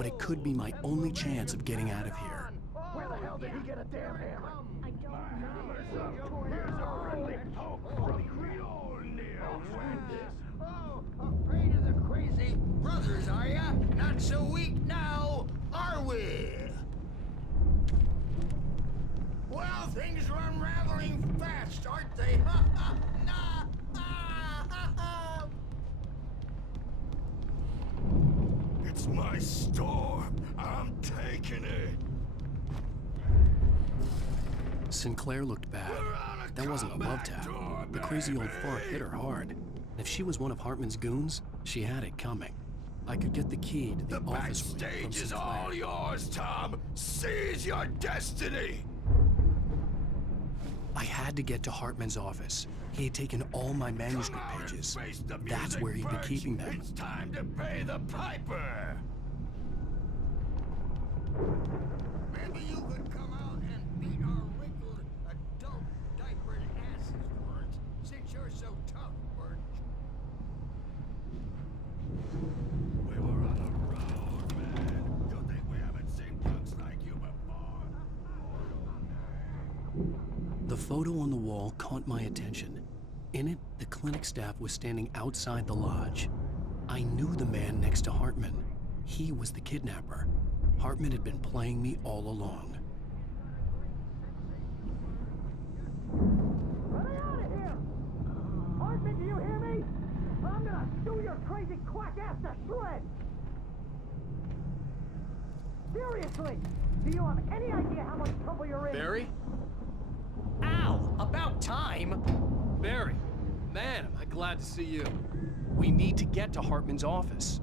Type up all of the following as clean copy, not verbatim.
but it could be my only chance of getting out of here. Where the hell did he get a damn hammer? I don't know. Here's a rolling poke from Mjolnir. Oh, afraid of the crazy brothers, are ya? Not so weak now, are we? Well, things are unraveling fast, aren't they? Ha ha! Nah! Ah, ha, ha. It's my storm. I'm taking it. Sinclair looked bad. We're on a That wasn't a love comeback tap. tour, The crazy old baby. fart hit her hard. If she was one of Hartman's goons, she had it coming. I could get the key to the The office room from backstage is Sinclair. all yours, Tom. Seize your destiny. I had to get to Hartman's office. He had taken all my manuscript Come out and pages. face the That's music, where he'd be Birch. keeping them. It's time to pay the piper. Maybe you could come out and beat our wrinkled, adult diapered asses for it, since you're so tough, Birch. We were on a road, man. You think we haven't seen punks like you before? The photo on the wall caught my attention. In it, the clinic staff was standing outside the lodge. I knew the man next to Hartman. He was the kidnapper. Hartman had been playing me all along. Let me out of here! Hartman, do you hear me? I'm gonna chew your crazy quack ass to shreds! Seriously, do you have any idea how much trouble you're in? Barry? Ow! About time! Barry! Man, am I glad to see you. We need to get to Hartman's office.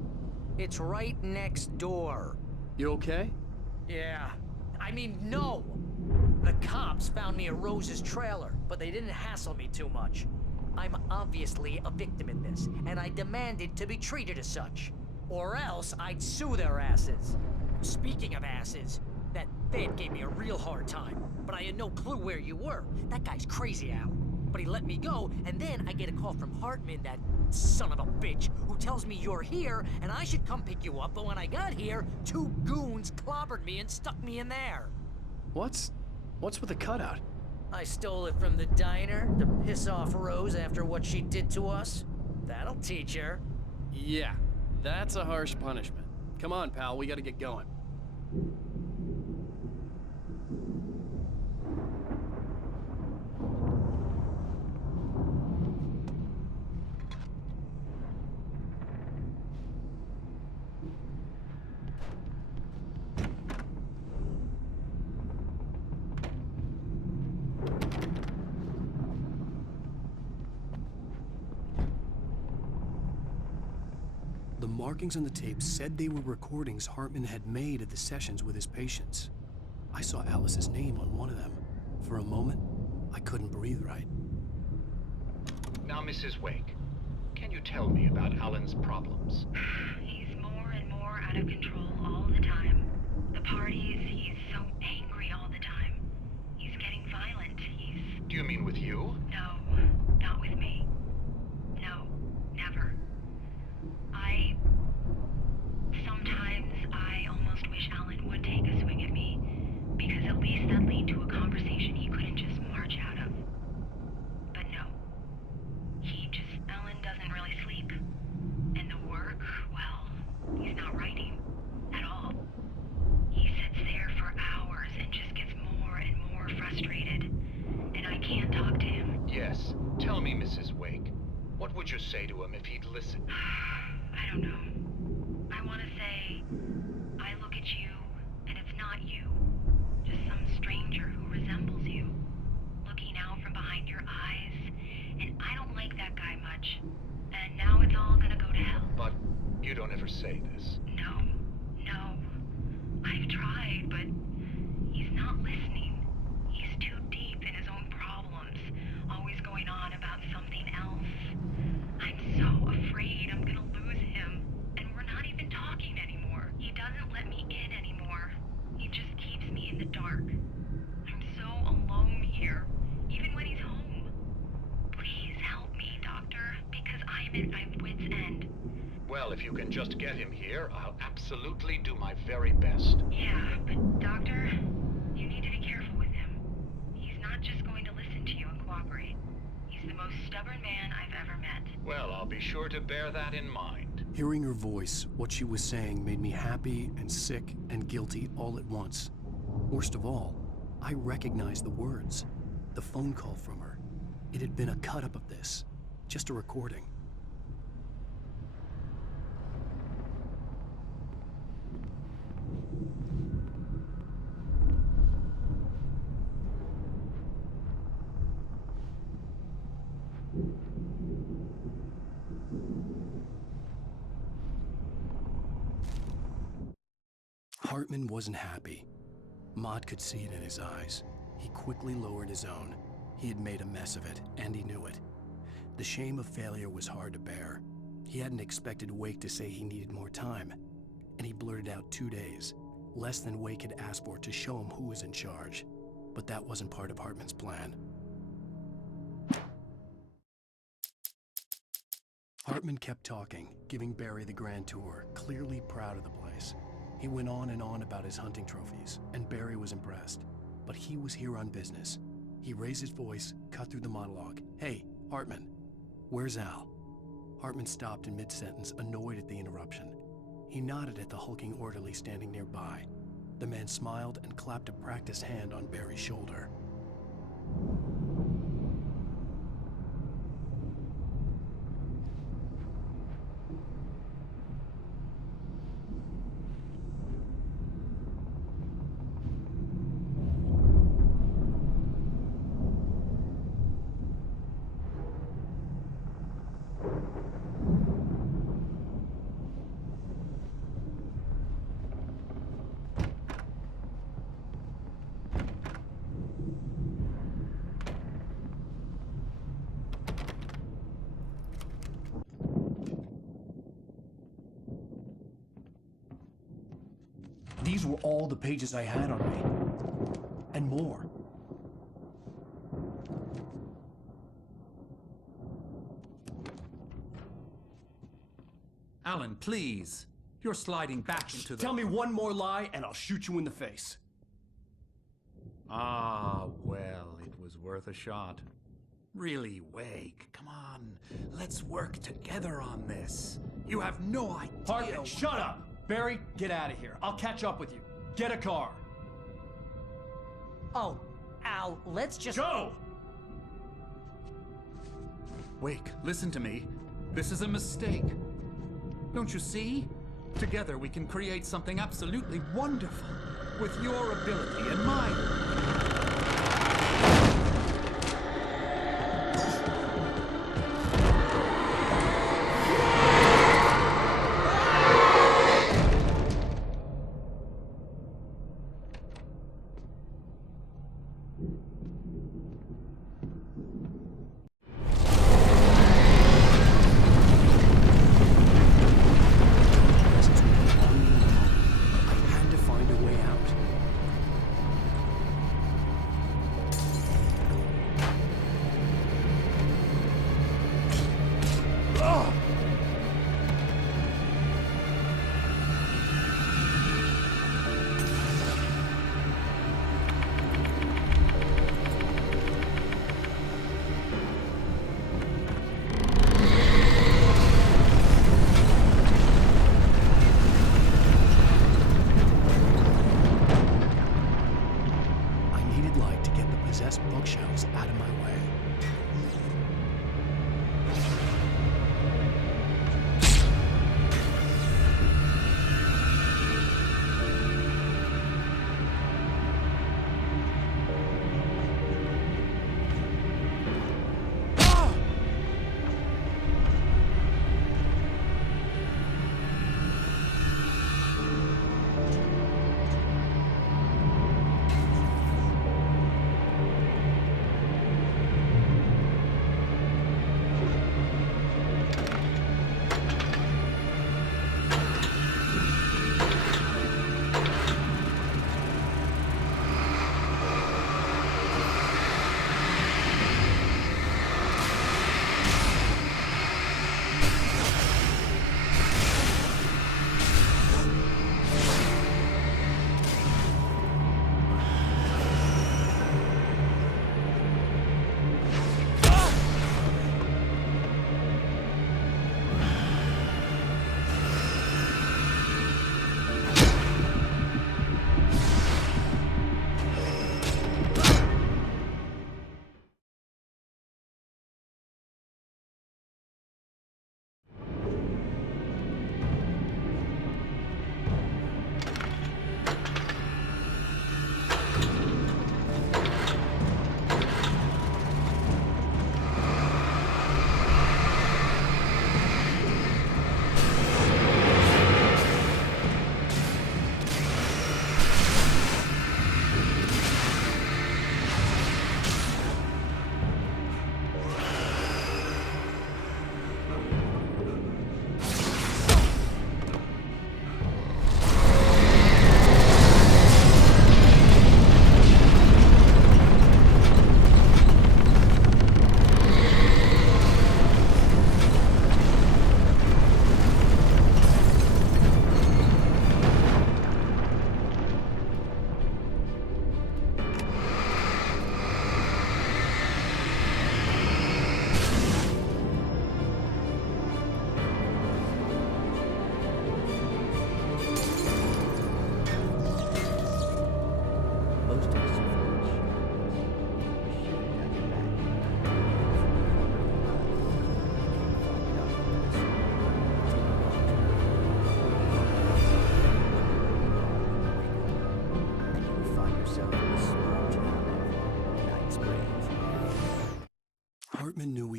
It's right next door. You okay? Yeah. I mean, no! The cops found me at Rose's trailer, but they didn't hassle me too much. I'm obviously a victim in this, and I demanded to be treated as such. Or else I'd sue their asses. Speaking of asses, that Fed gave me a real hard time, but I had no clue where you were. That guy's crazy, Al. But he let me go, and then I get a call from Hartman, that son of a bitch, who tells me you're here and I should come pick you up, but when I got here, two goons clobbered me and stuck me in there. What's with the cutout? I stole it from the diner to piss off Rose after what she did to us. That'll teach her. Yeah, that's a harsh punishment. Come on, pal, we gotta get going. The markings on the tape said they were recordings Hartman had made at the sessions with his patients. I saw Alice's name on one of them. For a moment, I couldn't breathe right. Now, Mrs. Wake, can you tell me about Alan's problems? He's more and more out of control all the time. The parties, he's so angry all the time. He's getting violent. Do you mean with you? No, not with me. No, never. Sometimes I almost wish Alan would take a swing at me, because at least that'd lead to a conversation he couldn't just march out of. But no. Alan doesn't really sleep. And the work, well, he's not writing at all. He sits there for hours and just gets more and more frustrated. And I can't talk to him. Yes. Tell me, Mrs. Wake. What would you say to him if he'd listen? I don't know. I want to say, I look at you, and it's not you. Just some stranger who resembles you. Looking out from behind your eyes. And I don't like that guy much. And now it's all gonna go to hell. But you don't ever say this. No. I've tried, but he's not listening. He's too deep in his own problems. Always going on about something else. I'm so afraid I'm gonna lose him. And we're not even talking anymore. He doesn't let me in anymore. He just keeps me in the dark. I'm so alone here, even when he's home. Please help me, Doctor, because I'm at my wit's end. Well, if you can just get him here, I'll absolutely absolutely do my very best. Yeah, but Doctor, you need to be careful with him. He's not just going to listen to you and cooperate. He's the most stubborn man I've ever met. Well, I'll be sure to bear that in mind. Hearing her voice, what she was saying made me happy and sick and guilty all at once. Worst of all, I recognized the words. The phone call from her. It had been a cut-up of this. Just a recording. Hartman wasn't happy. Maud could see it in his eyes. He quickly lowered his own. He had made a mess of it, and he knew it. The shame of failure was hard to bear. He hadn't expected Wake to say he needed more time, and he blurted out 2 days, less than Wake had asked for to show him who was in charge. But that wasn't part of Hartman's plan. Hartman kept talking, giving Barry the grand tour, clearly proud of the place. He went on and on about his hunting trophies, and Barry was impressed. But he was here on business. He raised his voice, cut through the monologue. "Hey, Hartman, where's Al?" Hartman stopped in mid-sentence, annoyed at the interruption. He nodded at the hulking orderly standing nearby. The man smiled and clapped a practiced hand on Barry's shoulder. These were all the pages I had on me. And more. Alan, please. You're sliding back into the... Tell me one more lie and I'll shoot you in the face. Ah, well, it was worth a shot. Really, Wake, come on. Let's work together on this. You have no idea... Hartman, shut up! Barry, get out of here. I'll catch up with you. Get a car. Oh, Al, let's just... Go! Wake, listen to me. This is a mistake. Don't you see? Together we can create something absolutely wonderful. With your ability and mine.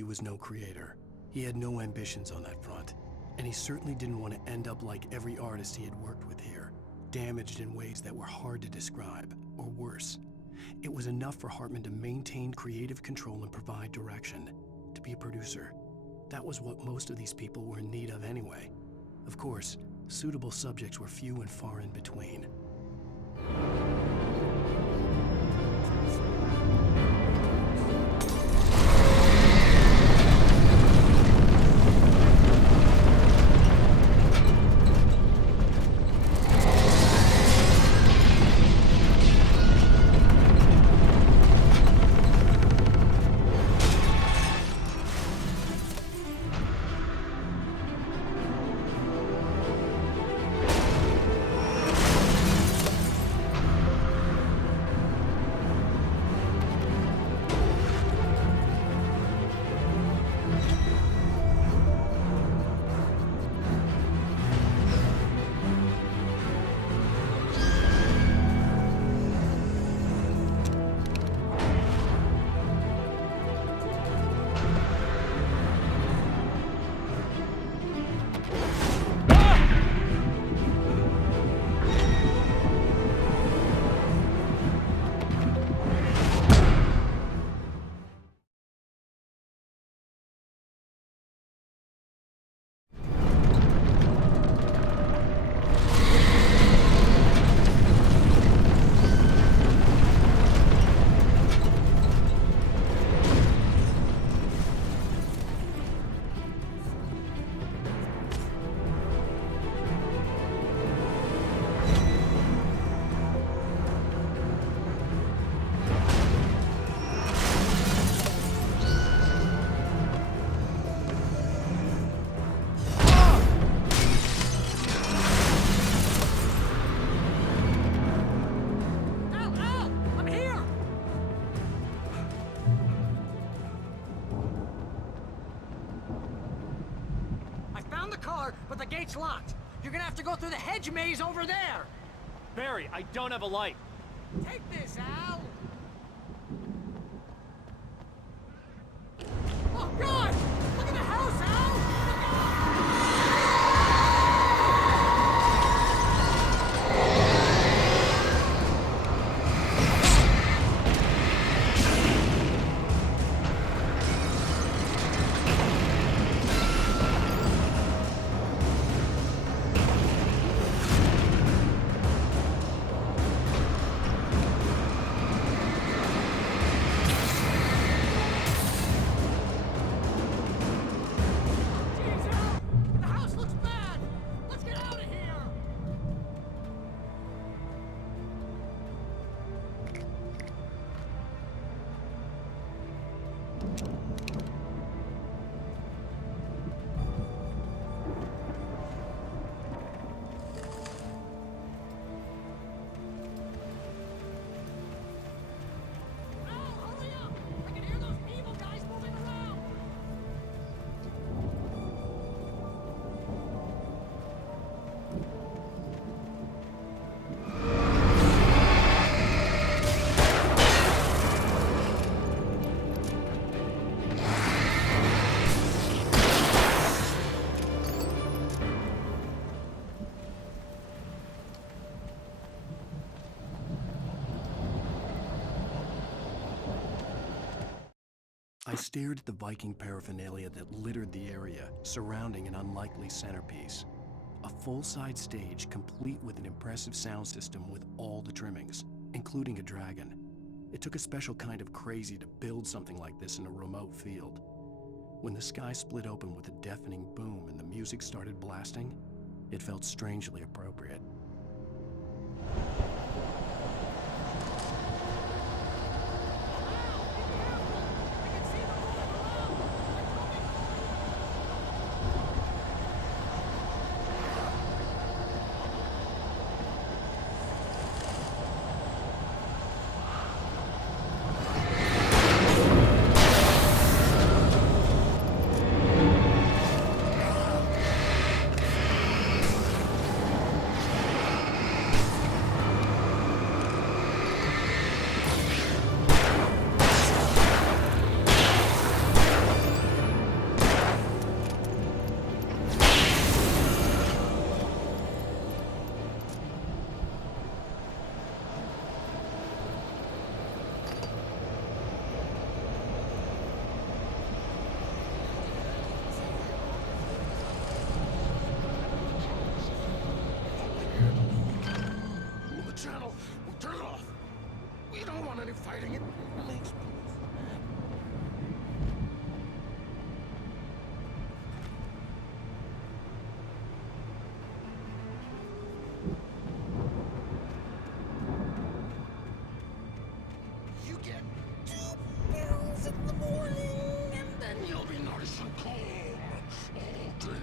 was no creator. He had no ambitions on that front, and he certainly didn't want to end up like every artist he had worked with here, damaged in ways that were hard to describe, or worse. It was enough for Hartman to maintain creative control and provide direction, to be a producer. That was what most of these people were in need of anyway. Of course, suitable subjects were few and far in between. But the gate's locked. You're gonna have to go through the hedge maze over there. Barry, I don't have a light. Take this, Al. Oh, God! Look at the house, Al! I stared at the Viking paraphernalia that littered the area, surrounding an unlikely centerpiece. A full-size stage complete with an impressive sound system with all the trimmings, including a dragon. It took a special kind of crazy to build something like this in a remote field. When the sky split open with a deafening boom and the music started blasting, it felt strangely appropriate. fighting it makes me mad. You get 2 pills in the morning, and then you'll be nice and calm all day.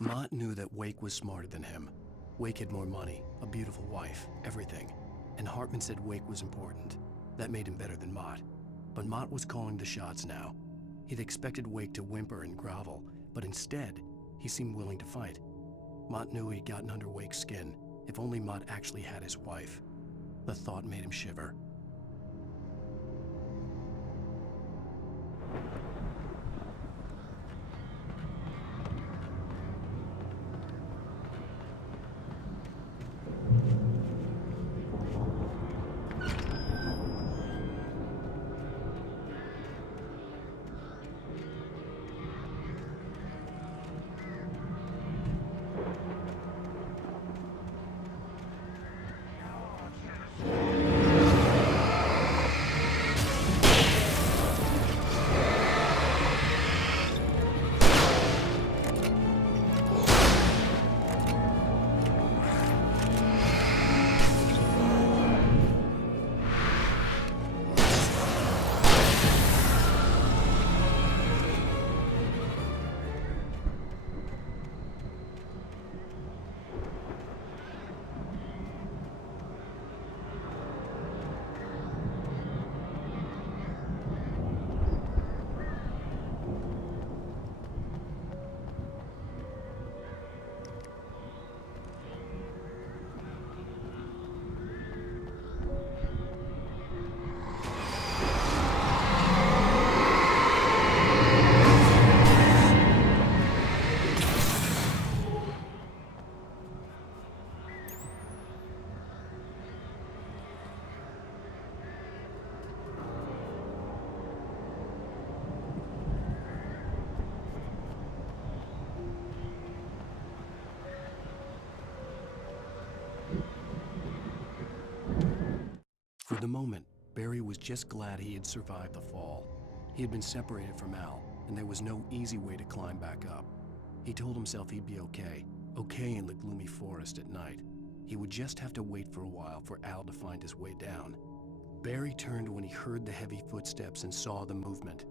Mott knew that Wake was smarter than him. Wake had more money, a beautiful wife, everything. And Hartman said Wake was important. That made him better than Mott. But Mott was calling the shots now. He'd expected Wake to whimper and grovel, but instead, he seemed willing to fight. Mott knew he'd gotten under Wake's skin. If only Mott actually had his wife. The thought made him shiver. For the moment, Barry was just glad he had survived the fall. He had been separated from Al, and there was no easy way to climb back up. He told himself he'd be okay in the gloomy forest at night. He would just have to wait for a while for Al to find his way down. Barry turned when he heard the heavy footsteps and saw the movement.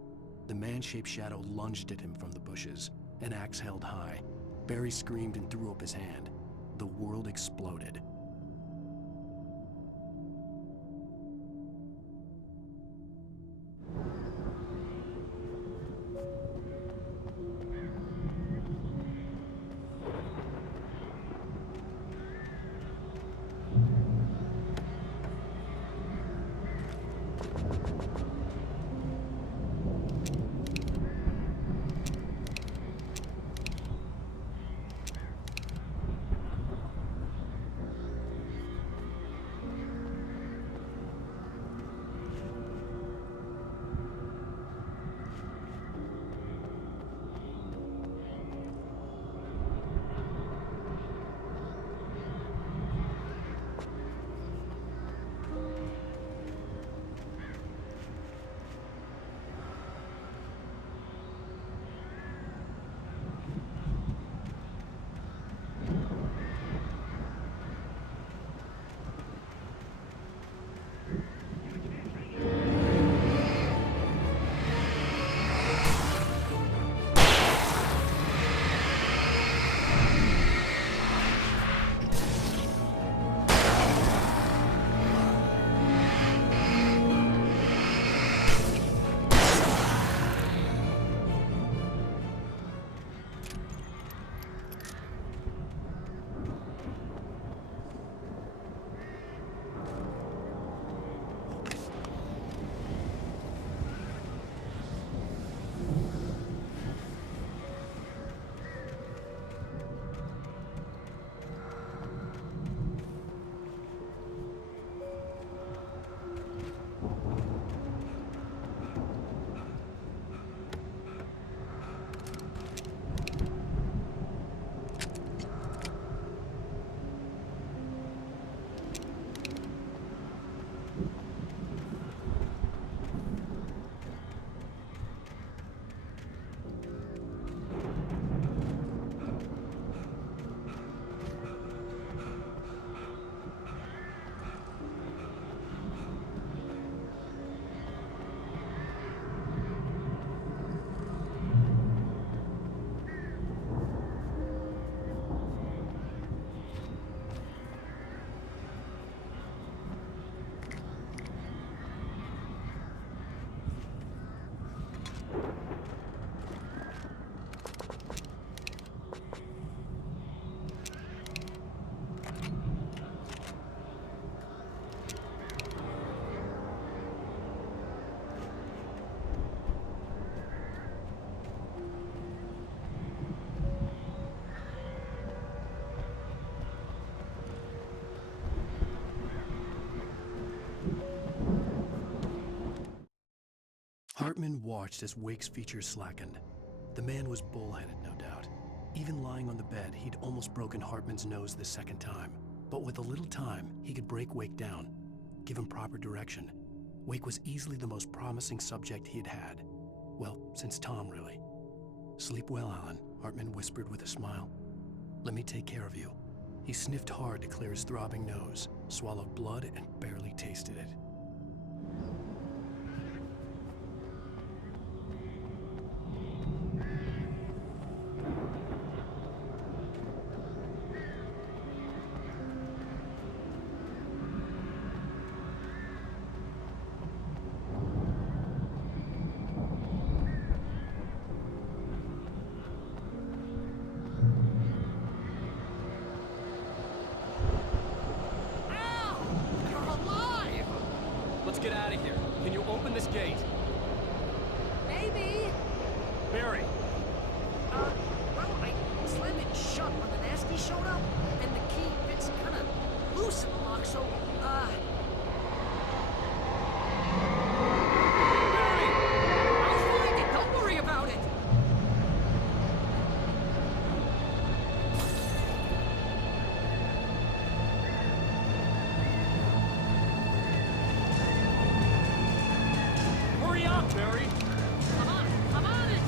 The man-shaped shadow lunged at him from the bushes, an axe held high. Barry screamed and threw up his hand. The world exploded. Hartman watched as Wake's features slackened. The man was bullheaded, no doubt. Even lying on the bed, he'd almost broken Hartman's nose the second time. But with a little time, he could break Wake down, give him proper direction. Wake was easily the most promising subject he had had. Well, since Tom, really. "Sleep well, Alan," Hartman whispered with a smile. "Let me take care of you." He sniffed hard to clear his throbbing nose, swallowed blood, and barely tasted it. Let's get out of here. Can you open this gate? Maybe. Barry! Well, I slammed it shut when the nasty showed up, and the key fits kind of loose in the lock, so, Barry! I'll find it. Don't worry about it. Hurry up, Barry! I'm on it.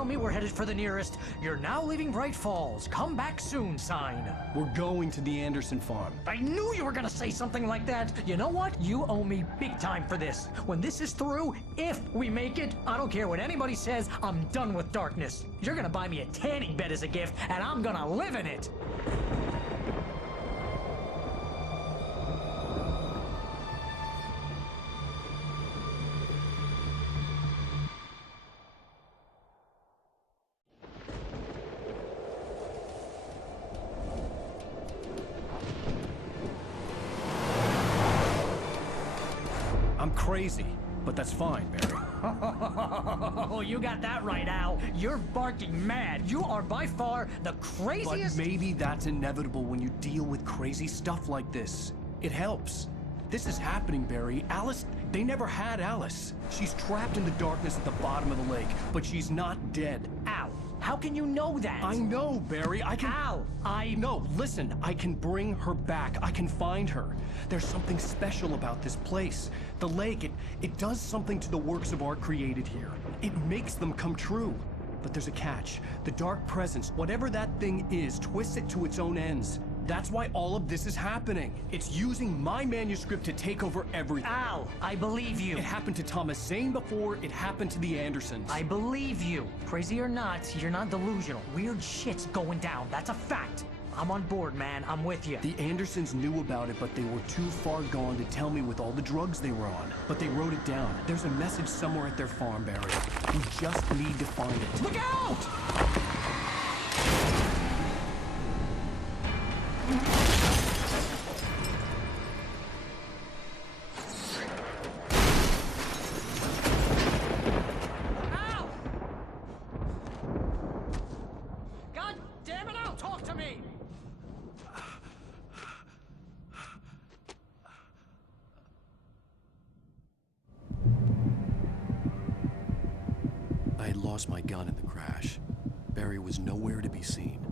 tell me we're headed for the nearest "You're now leaving Bright Falls. Come back soon" sign. We're going to the Anderson farm. I knew you were gonna say something like that. You know what? You owe me big time for this. When this is through, if we make it, I don't care what anybody says, I'm done with darkness. You're gonna buy me a tanning bed as a gift, and I'm gonna live in it. I'm crazy, but that's fine, Barry. Oh, you got that right, Al. You're barking mad. You are by far the But craziest. maybe that's inevitable when you deal with crazy stuff like this. It helps. This is happening, Barry. Alice, they never had Alice. She's trapped in the darkness at the bottom of the lake, but she's not dead. Al, how can you know that? I know, Barry. I can... Al, No, listen. I can bring her back. I can find her. There's something special about this place. The lake, it does something to the works of art created here. It makes them come true. But there's a catch. The dark presence, whatever that thing is, twists it to its own ends. That's why all of this is happening. It's using my manuscript to take over everything. Al, I believe you. It happened to Thomas Zane before, it happened to the Andersons. I believe you. Crazy or not, you're not delusional. Weird shit's going down. That's a fact. I'm on board, man. I'm with you. The Andersons knew about it, but they were too far gone to tell me with all the drugs they were on. But they wrote it down. There's a message somewhere at their farm, Barry. We just need to find it. Look out! Al! God damn it, Al, talk to me! I had lost my gun in the crash. Barry was nowhere to be seen.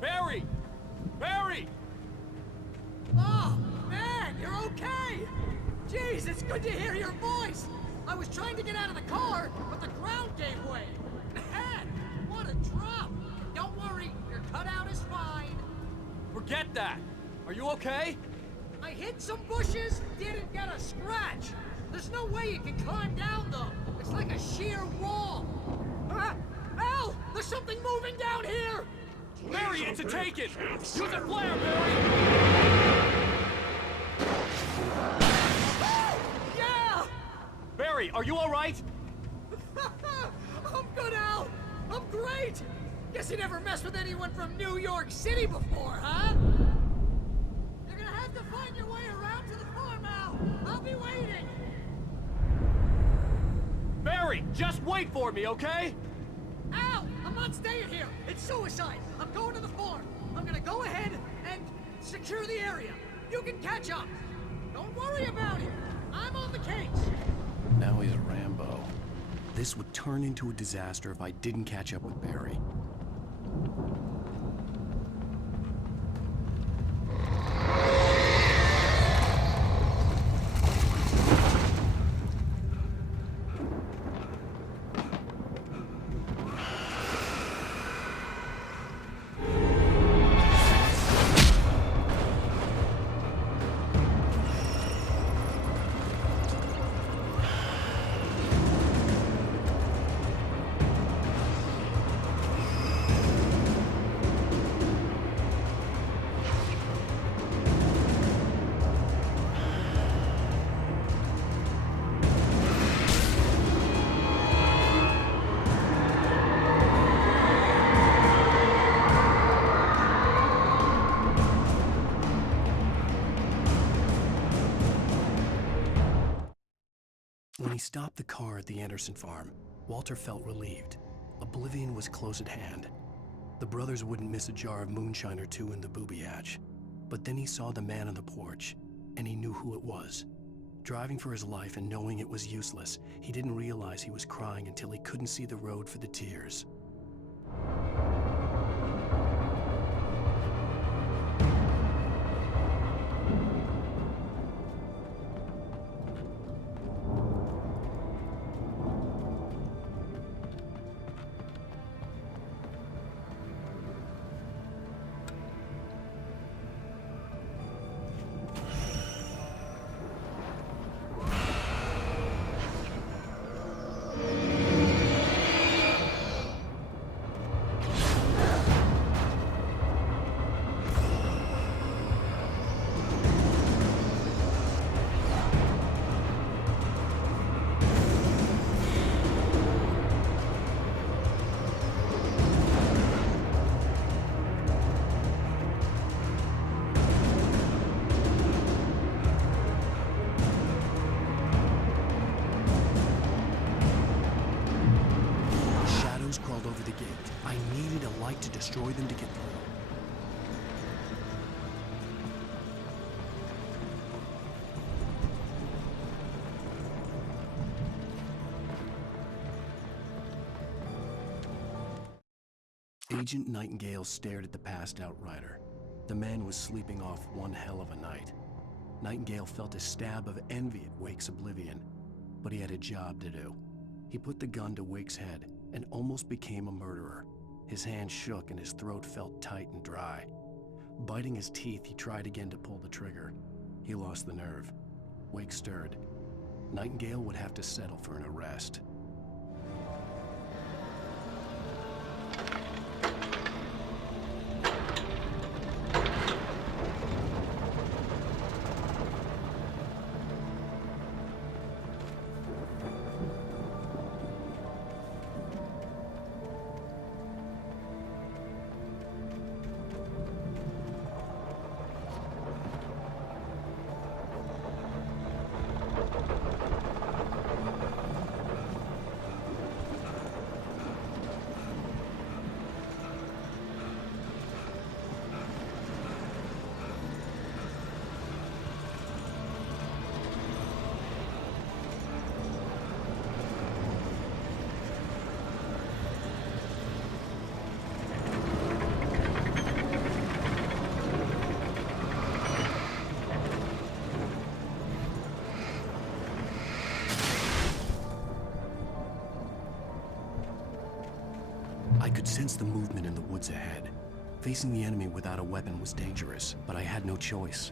Barry! Barry! Oh, man, you're okay! Jeez, it's good to hear your voice! I was trying to get out of the car, but the ground gave way. Man, what a drop! Don't worry, your cutout is fine. Forget that! Are you okay? I hit some bushes, didn't get a scratch. There's no way you can climb down, though. It's like a sheer wall. Ah! Al, there's something moving down here! Barry, it's a taken! Use a flare, Barry! Yeah! Barry, are you alright? I'm good, Al! I'm great! Guess you never messed with anyone from New York City before, huh? You're gonna have to find your way around to the farm, Al! I'll be waiting! Barry, just wait for me, okay? Al! I'm not staying here! It's suicide! I'm going to the farm! I'm gonna go ahead and secure the area! You can catch up! Don't worry about it! I'm on the case! Now he's a Rambo. This would turn into a disaster if I didn't catch up with Barry. When he stopped the car at the Anderson farm, Walter felt relieved. Oblivion was close at hand. The brothers wouldn't miss a jar of moonshine or two in the booby hatch. But then he saw the man on the porch, and he knew who it was. Driving for his life and knowing it was useless, he didn't realize he was crying until he couldn't see the road for the tears. I needed a light to destroy them to get through. Agent Nightingale stared at the passed-out rider. The man was sleeping off one hell of a night. Nightingale felt a stab of envy at Wake's oblivion, but he had a job to do. He put the gun to Wake's head and almost became a murderer. His hand shook and his throat felt tight and dry. Biting his teeth, he tried again to pull the trigger. He lost the nerve. Wake stirred. Nightingale would have to settle for an arrest. I could sense the movement in the woods ahead. Facing the enemy without a weapon was dangerous, but I had no choice.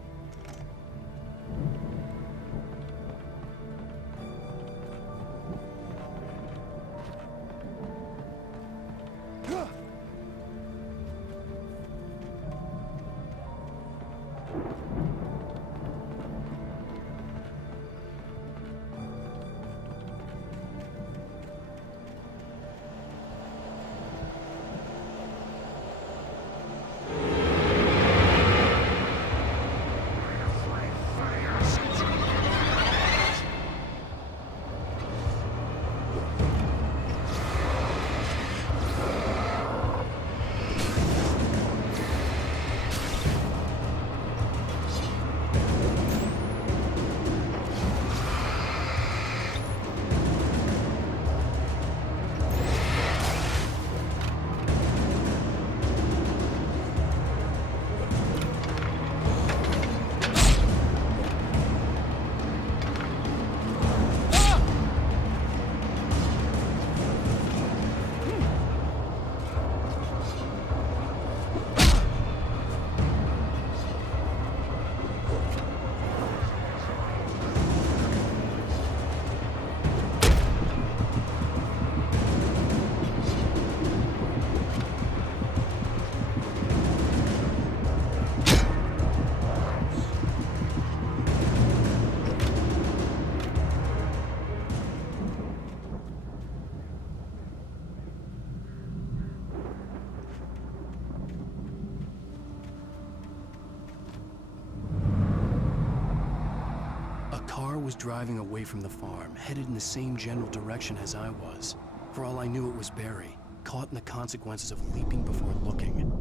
Was driving away from the farm, headed in the same general direction as I was. For all I knew, it was Barry, caught in the consequences of leaping before looking.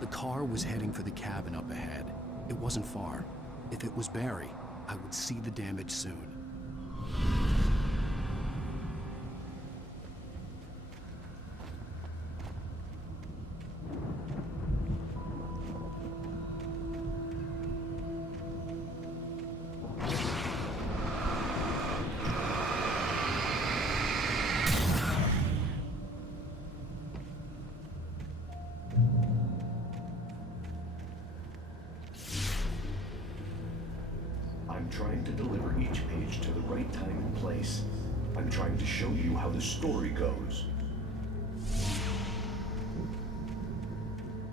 The car was heading for the cabin up ahead. It wasn't far. If it was Barry, I would see the damage soon. trying to show you how the story goes.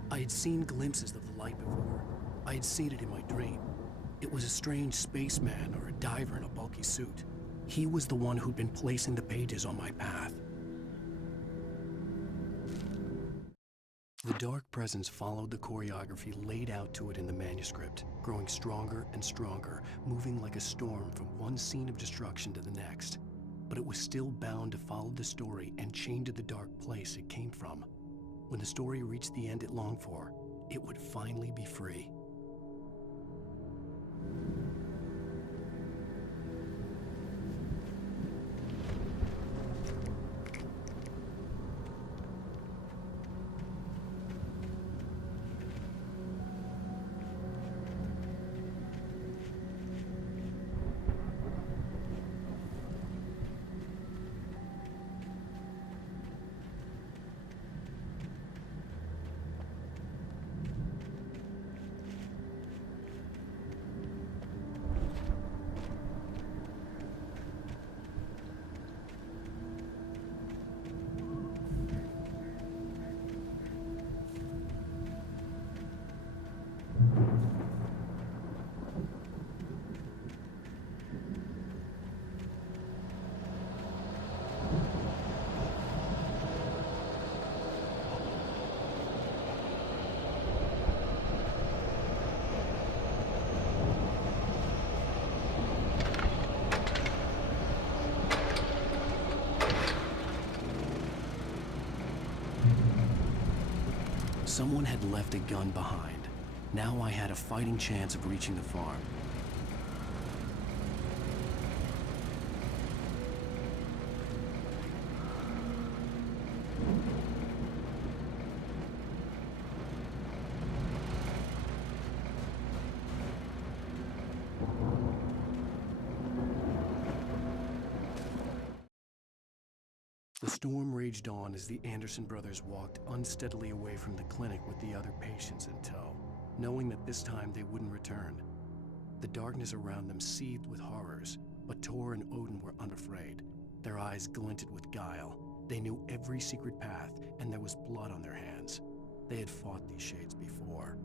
I had seen glimpses of the light before. I had seen it in my dream. It was a strange spaceman or a diver in a bulky suit. He was the one who'd been placing the pages on my path. The dark presence followed the choreography laid out to it in the manuscript, growing stronger and stronger, moving like a storm from one scene of destruction to the next. But it was still bound to follow the story and chained to the dark place it came from. When the story reached the end it longed for, it would finally be free. Someone had left a gun behind. Now I had a fighting chance of reaching the farm. The storm raged on as the Anderson brothers walked unsteadily away from the clinic with the other patients in tow, knowing that this time they wouldn't return. The darkness around them seethed with horrors, but Tor and Odin were unafraid. Their eyes glinted with guile. They knew every secret path, and there was blood on their hands. They had fought these shades before.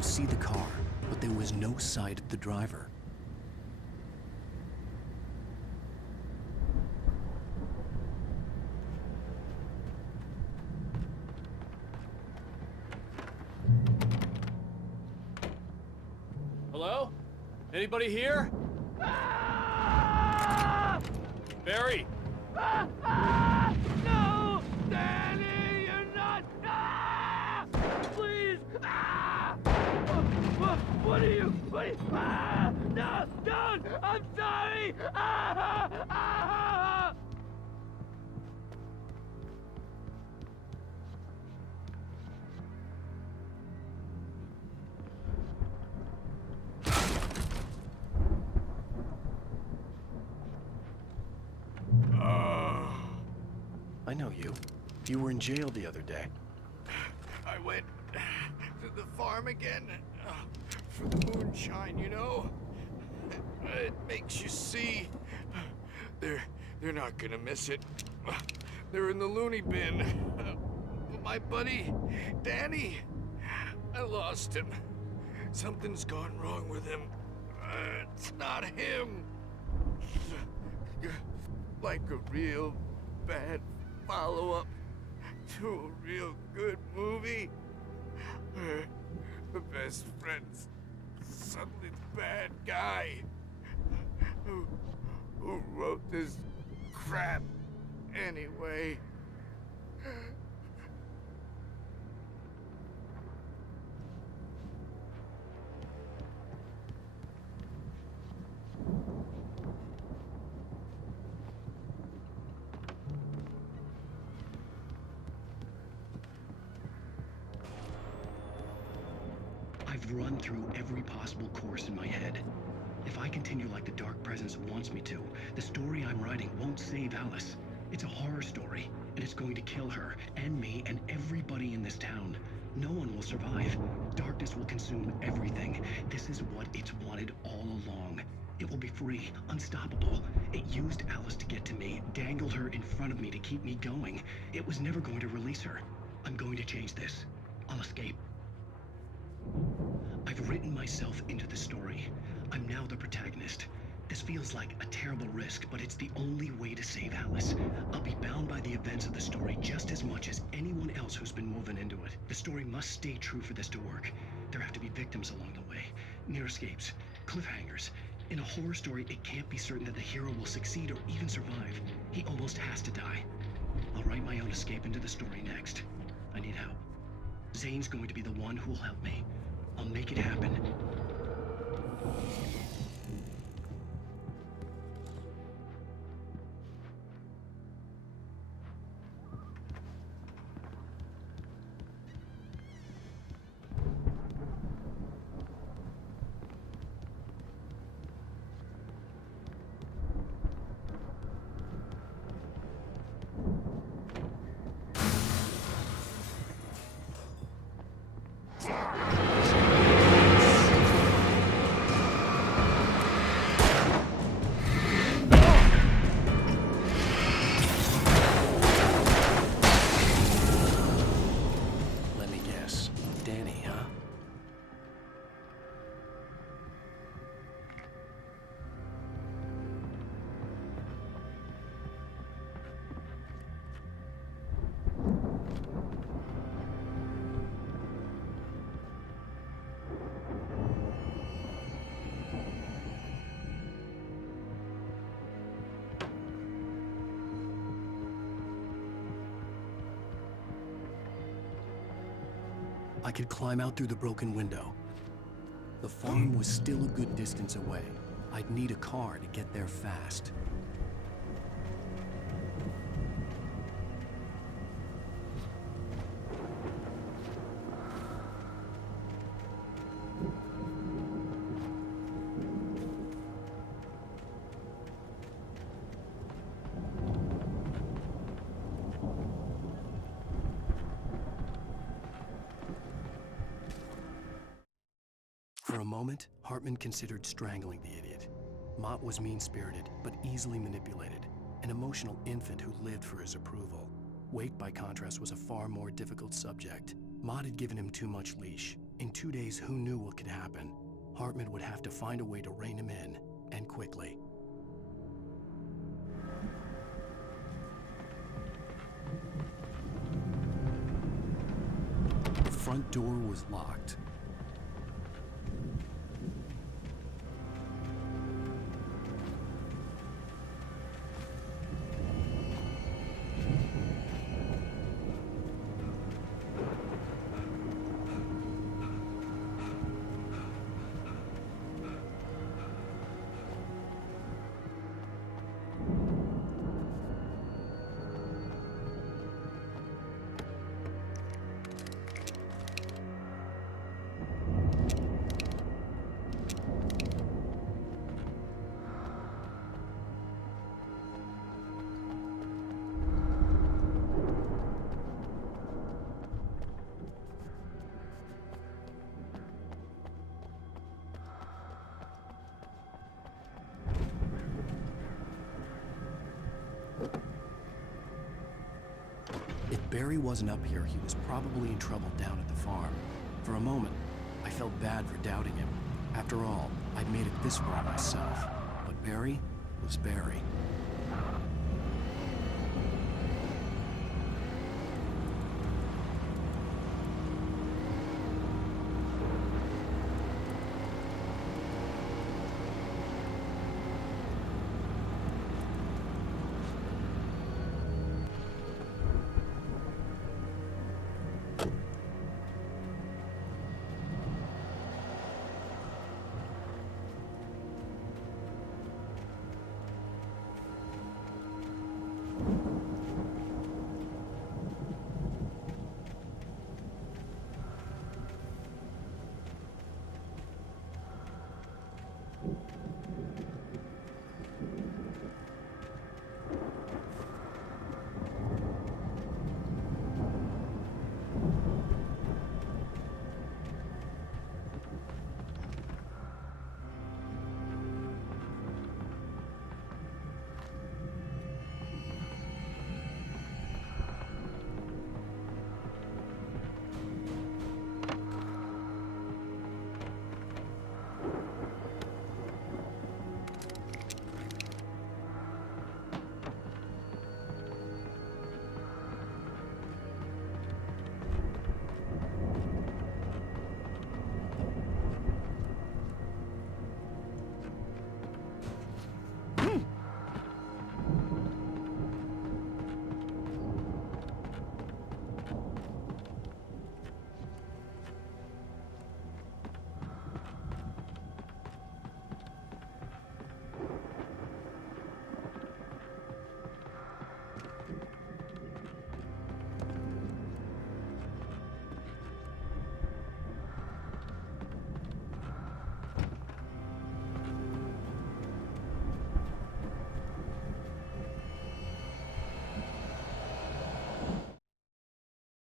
could see the car, but there was no sight of the driver. Hello? Anybody here? Barry! No! Danny, you're not! Ah! Please! Ah! What are you? Ah! No! Don't! I'm sorry! Ah! Ah! I know you. You were in jail the other day. I went to the farm again for the moonshine, you know? It makes you see. They're not gonna miss it. They're in the loony bin. My buddy, Danny, I lost him. Something's gone wrong with him. It's not him. Like a real bad follow-up to a real good movie. The best friend's suddenly the bad guy. Who wrote this crap anyway? I've run through every possible course in my head. If I continue like the Dark Presence wants me to, the story I'm writing won't save Alice. It's a horror story, and it's going to kill her, and me, and everybody in this town. No one will survive. Darkness will consume everything. This is what it's wanted all along. It will be free, unstoppable. It used Alice to get to me, dangled her in front of me to keep me going. It was never going to release her. I'm going to change this. I'll escape. I've written myself into the story. I'm now the protagonist. This feels like a terrible risk, but it's the only way to save Alice. I'll be bound by the events of the story just as much as anyone else who's been woven into it. The story must stay true for this to work. There have to be victims along the way, near escapes, cliffhangers. In a horror story, it can't be certain that the hero will succeed or even survive. He almost has to die. I'll write my own escape into the story next. I need help. Zane's going to be the one who will help me. I'll make it happen. Let me guess. Danny, huh? I could climb out through the broken window. The farm was still a good distance away. I'd need a car to get there fast. For a moment, Hartman considered strangling the idiot. Mott was mean-spirited, but easily manipulated, an emotional infant who lived for his approval. Wake, by contrast, was a far more difficult subject. Mott had given him too much leash. In 2 days, who knew what could happen? Hartman would have to find a way to rein him in, and quickly. The front door was locked. If Barry wasn't up here, he was probably in trouble down at the farm. For a moment, I felt bad for doubting him. After all, I'd made it this far myself. But Barry was Barry.